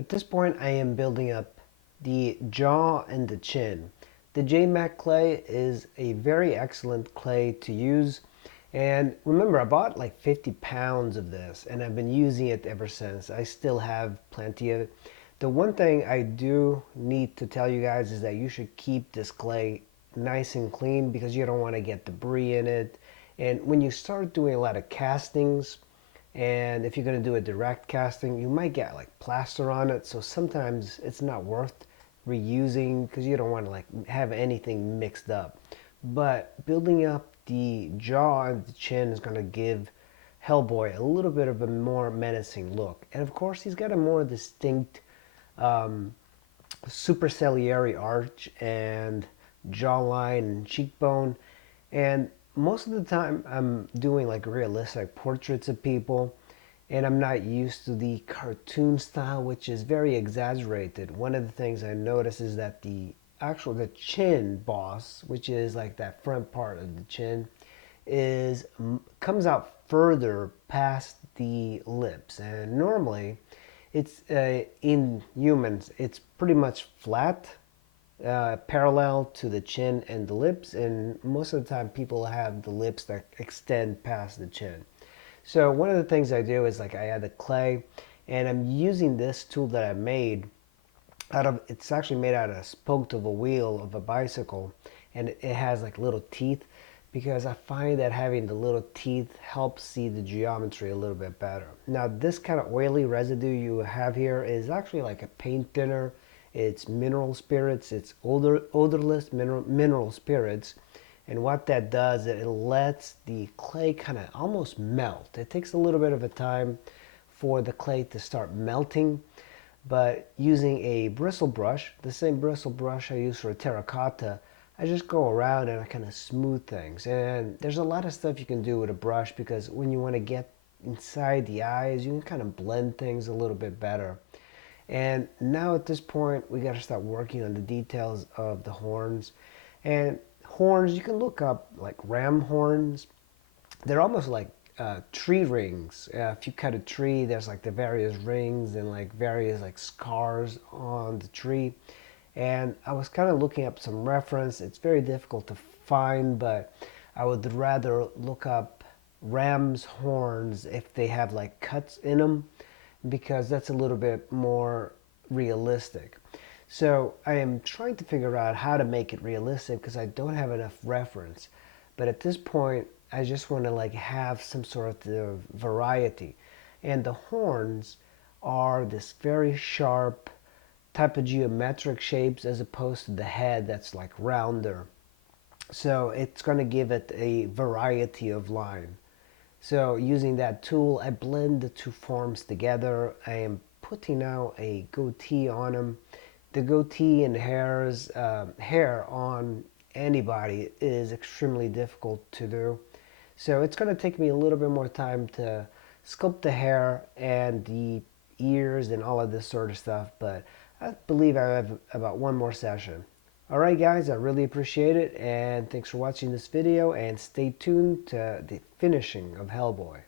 At this point, I am building up the jaw and the chin. The JMac clay is a very excellent clay to use. And remember, I bought like 50 pounds of this and I've been using it ever since. I still have plenty of it. The one thing I do need to tell you guys is that you should keep this clay nice and clean because you don't want to get debris in it. And when you start doing a lot of castings, and if you're going to do a direct casting, you might get like plaster on it, so sometimes it's not worth reusing because you don't want to like have anything mixed up. But building up the jaw and the chin is going to give Hellboy a little bit of a more menacing look. And of course he's got a more distinct superciliary arch and jawline and cheekbone. And most of the time I'm doing like realistic portraits of people, and I'm not used to the cartoon style, which is very exaggerated. One of the things I notice is that the chin boss, which is like that front part of the chin, comes out further past the lips. And normally it's in humans it's pretty much flat, parallel to the chin and the lips, and most of the time people have the lips that extend past the chin. So one of the things I do is like I add the clay, and I'm using this tool that I made it's actually made out of a spoke of a wheel of a bicycle, and it has like little teeth, because I find that having the little teeth helps see the geometry a little bit better. Now this kind of oily residue you have here is actually like a paint thinner. It's mineral spirits, it's odorless mineral spirits. And what that does, it lets the clay kind of almost melt. It takes a little bit of a time for the clay to start melting. But using a bristle brush, the same bristle brush I use for terracotta, I just go around and I kind of smooth things. And there's a lot of stuff you can do with a brush, because when you want to get inside the eyes, you can kind of blend things a little bit better. And now at this point, we got to start working on the details of the horns. And horns, you can look up like ram horns. They're almost like tree rings. If you cut a tree, there's like the various rings and like various like scars on the tree. And I was kind of looking up some reference. It's very difficult to find, but I would rather look up ram's horns if they have like cuts in them, because that's a little bit more realistic. So I am trying to figure out how to make it realistic because I don't have enough reference. But at this point, I just want to like have some sort of variety. And the horns are this very sharp type of geometric shapes, as opposed to the head that's like rounder. So it's going to give it a variety of line. So using that tool, I blend the two forms together. I am putting now a goatee on them. The goatee and hair on anybody is extremely difficult to do. So it's going to take me a little bit more time to sculpt the hair and the ears and all of this sort of stuff, but I believe I have about one more session. Alright guys, I really appreciate it, and thanks for watching this video, and stay tuned to the finishing of Hellboy.